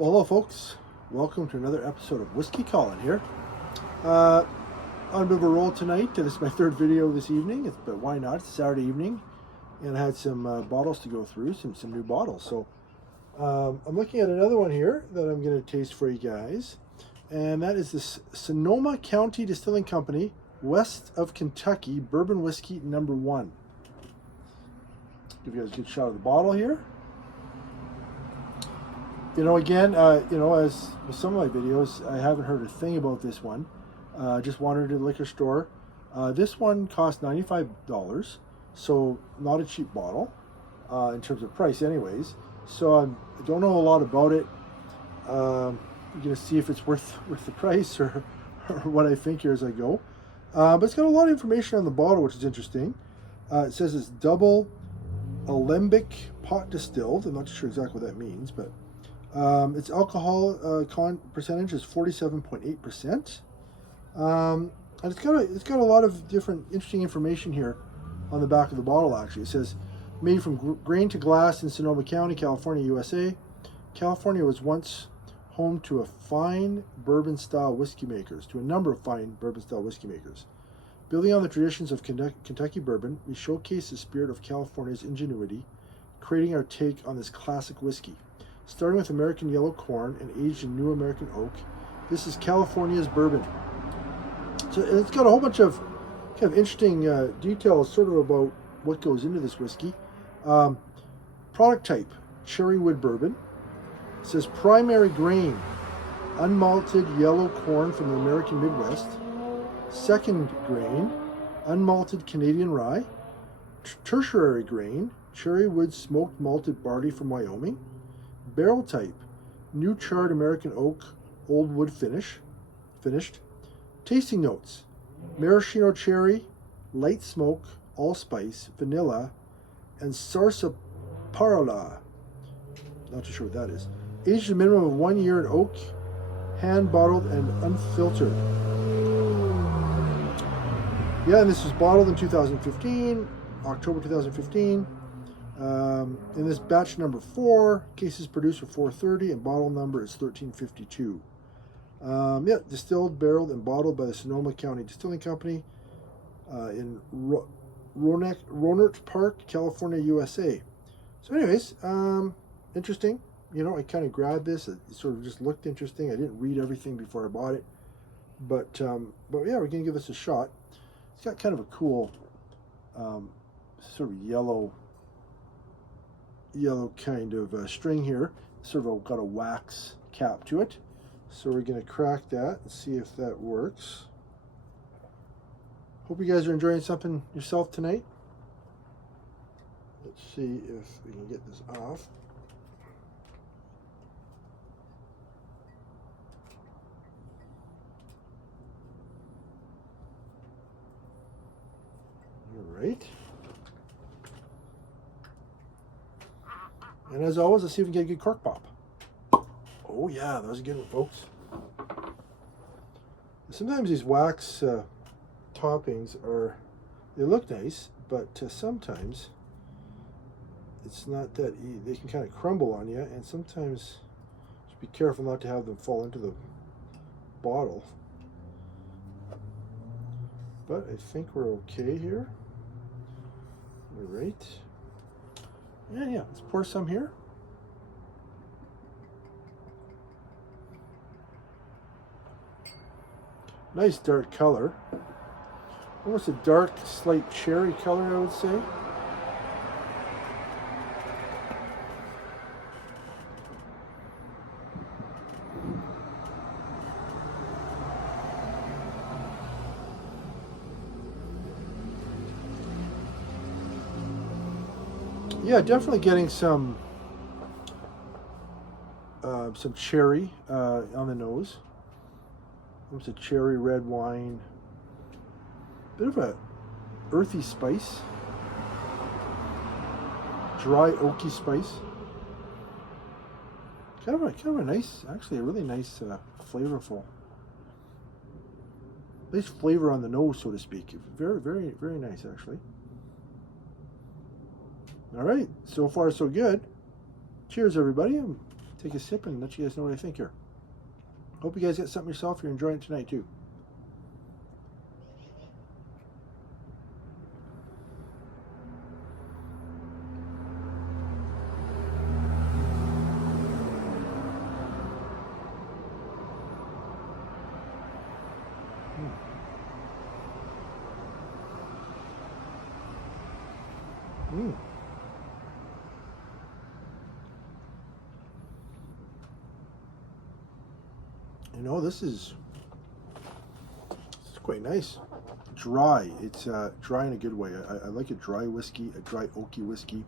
Well, hello, folks. Welcome to another episode of Whiskey Calling here. On a bit of a roll tonight. This is my third video this evening, but why not? It's Saturday evening, and I had some bottles to go through, some new bottles. So I'm looking at another one here that I'm going to taste for you guys, and that is this Sonoma County Distilling Company, west of Kentucky, Bourbon Whiskey number 1. Give you guys a good shot of the bottle here. Again, as with some of my videos, I haven't heard a thing about this one. Just wandered to the liquor store. This one cost $95, so not a cheap bottle in terms of price anyways. So I don't know a lot about it. I'm going to see if it's worth the price or what I think here as I go. But it's got a lot of information on the bottle, which is interesting. It says it's double alembic pot distilled. I'm not sure exactly what that means, but its alcohol percentage is 47.8%. And it's got a lot of different interesting information here on the back of the bottle. Actually, it says made from grain to glass in Sonoma County, California, USA. California was once home to a number of fine bourbon style whiskey makers. Building on the traditions of Kentucky bourbon, we showcase the spirit of California's ingenuity, creating our take on this classic whiskey. Starting with American yellow corn and aged in new American oak, this is California's bourbon. So it's got a whole bunch of kind of interesting details sort of about what goes into this whiskey. Product type, cherry wood bourbon. It says primary grain, unmalted yellow corn from the American Midwest. Second grain, unmalted Canadian rye. Tertiary grain, cherry wood smoked malted barley from Wyoming. Barrel type, new charred American oak, old wood finished. Tasting notes, maraschino cherry, light smoke, allspice, vanilla, and sarsaparilla. Not too sure what that is. Aged a minimum of 1 year in oak, hand bottled and unfiltered. Yeah, and this was bottled in 2015, October 2015. In this batch number 4, cases produced for 430, and bottle number is 1352. Distilled, barreled, and bottled by the Sonoma County Distilling Company in Rohnert Park, California, USA. So anyways, interesting. I kind of grabbed this. It sort of just looked interesting. I didn't read everything before I bought it. But yeah, we're going to give this a shot. It's got kind of a cool sort of yellow kind of string here. Sort of got a wax cap to it. So we're going to crack that and see if that works. Hope you guys are enjoying something yourself tonight. Let's see if we can get this off. All right. And as always, let's see if we can get a good cork pop. Oh yeah, that was a good one, folks. Sometimes these wax toppings they look nice, but sometimes it's not that easy. They can kind of crumble on you, and sometimes just be careful not to have them fall into the bottle. But I think we're okay here. All right. Yeah, let's pour some here. Nice dark color. Almost a dark, slight cherry color, I would say. Yeah, definitely getting some cherry on the nose. It's a cherry red wine. Bit of a earthy spice. Dry oaky spice. Kind of a nice, actually a really nice, flavorful. Nice flavor on the nose, so to speak. Very, very, very nice, actually. All right, so far so good. Cheers, everybody. take a sip and let you guys know what I think here. Hope you guys get something yourself. You're enjoying it tonight too. Mm. You know, this is quite nice. Dry. It's dry in a good way. I like a dry whiskey, a dry oaky whiskey.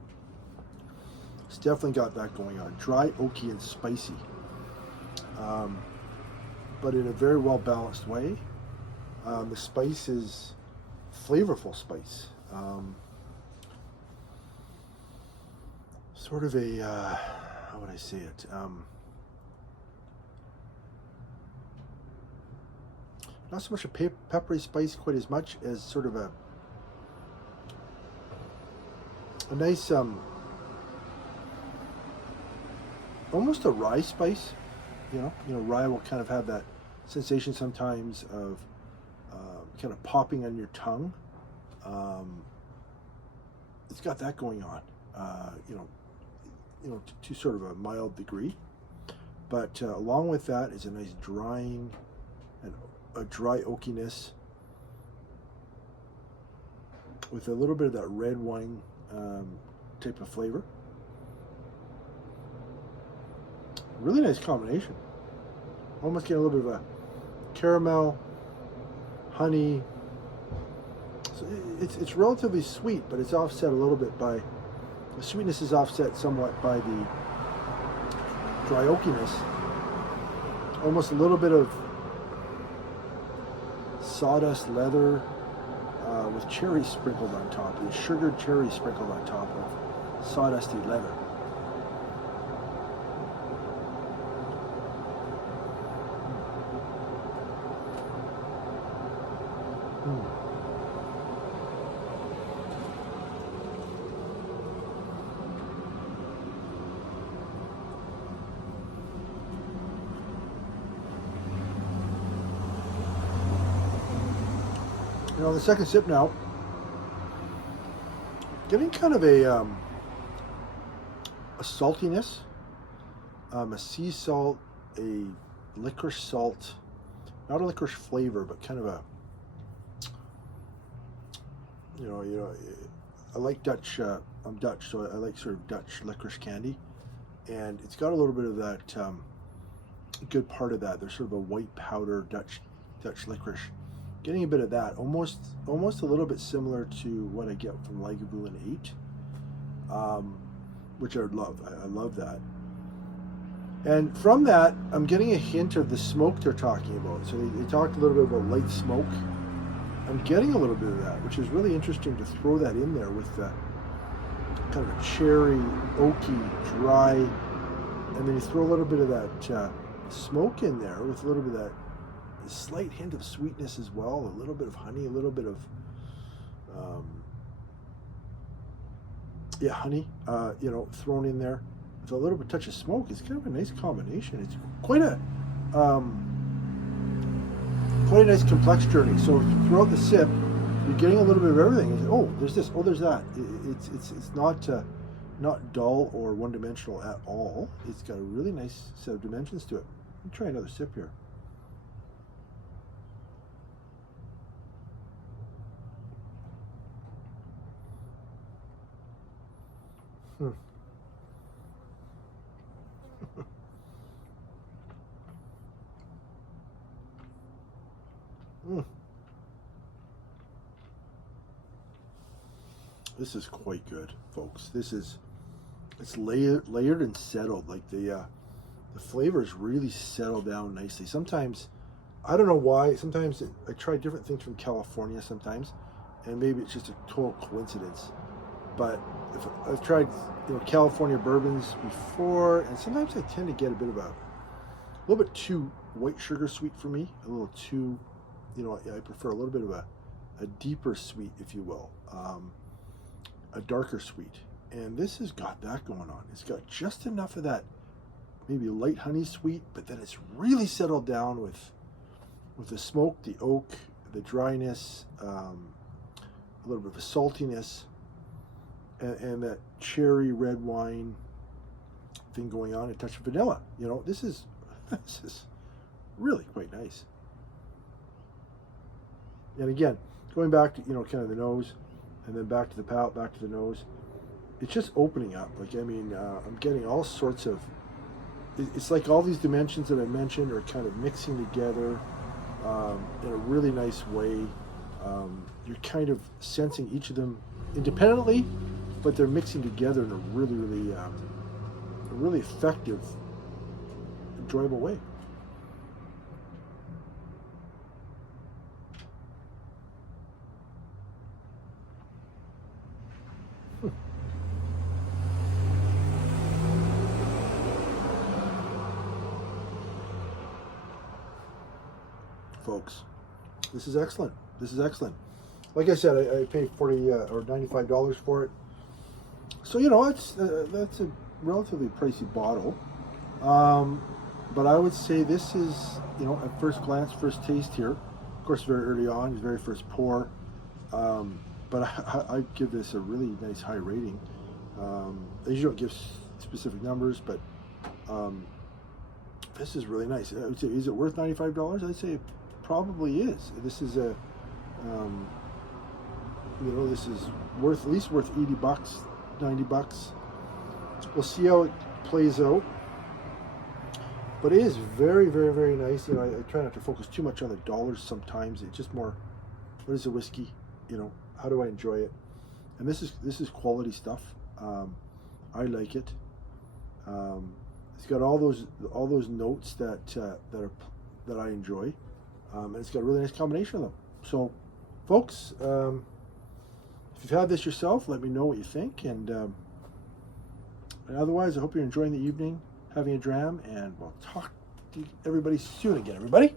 It's definitely got that going on. Dry, oaky, and spicy. But in a very well balanced way. The spice is flavorful spice. Sort of a, how would I say it? Not so much a peppery spice quite as much as sort of a nice, almost a rye spice. You know, rye will kind of have that sensation sometimes of kind of popping on your tongue. It's got that going on. To sort of a mild degree, but along with that is a nice drying and a dry oakiness with a little bit of that red wine type of flavor. Really nice combination. Almost getting a little bit of a caramel, honey. So it's relatively sweet, but it's offset a little bit by the sweetness is offset somewhat by the dry oakiness. Almost a little bit of sawdust leather with cherry sprinkled on top. The sugared cherry sprinkled on top of sawdusty leather. You know, the second sip now, getting kind of a saltiness, a sea salt, a licorice salt, not a licorice flavor, but kind of a, you know, I like Dutch. I'm Dutch, so I like sort of Dutch licorice candy, and it's got a little bit of that good part of that. There's sort of a white powder Dutch licorice. Getting a bit of that, almost a little bit similar to what I get from Lagavulin 8, which I would love. I love that. And from that, I'm getting a hint of the smoke they're talking about. So they talked a little bit about light smoke. I'm getting a little bit of that, which is really interesting to throw that in there with the kind of a cherry, oaky, dry, and then you throw a little bit of that smoke in there with a little bit of that slight hint of sweetness as well, a little bit of honey, a little bit of honey, thrown in there with a little bit touch of smoke. It's kind of a nice combination. It's quite a nice complex journey. So throughout the sip, you're getting a little bit of everything. It's, oh, there's this. Oh, there's that. It's not dull or one-dimensional at all. It's got a really nice set of dimensions to it. Let me try another sip here. This is quite good, folks. It's layered and settled. Like the flavors really settle down nicely. Sometimes, I don't know why. Sometimes I try different things from California. Sometimes, and maybe it's just a total coincidence. But if I've tried, California bourbons before, and sometimes I tend to get a little bit too white sugar sweet for me. A little too, I prefer a little bit of a deeper sweet, if you will, a darker sweet. And this has got that going on. It's got just enough of that maybe light honey sweet, but then it's really settled down with the smoke, the oak, the dryness, a little bit of a saltiness, and that cherry red wine thing going on, a touch of vanilla. You know, this is really quite nice. And again, going back to, you know, kind of the nose, and then back to the palate, back to the nose, it's just opening up. Like, I mean, I'm getting all sorts of, it's like all these dimensions that I mentioned are kind of mixing together in a really nice way. You're kind of sensing each of them independently, but they're mixing together in a really effective, enjoyable way. Folks, this is excellent. This is excellent. Like I said, I paid $40 or $95 for it, so you know it's that's a relatively pricey bottle. But I would say this is, you know, at first glance, first taste here. Of course, very early on, his very first pour. But I give this a really nice high rating. I usually don't give specific numbers, but this is really nice. I would say, is it worth $95? I'd say it probably is. This is a, you know, this is worth, at least worth $80, $90. We'll see how it plays out. But it is very, very, very nice. You know, I try not to focus too much on the dollars sometimes. It's just more, what is a whiskey? You know, how do I enjoy it? And this is quality stuff. I like it. It's got all those notes that I enjoy, and it's got a really nice combination of them. So, folks, if you've had this yourself, let me know what you think. And otherwise, I hope you're enjoying the evening, having a dram, and we'll talk to everybody soon again, everybody.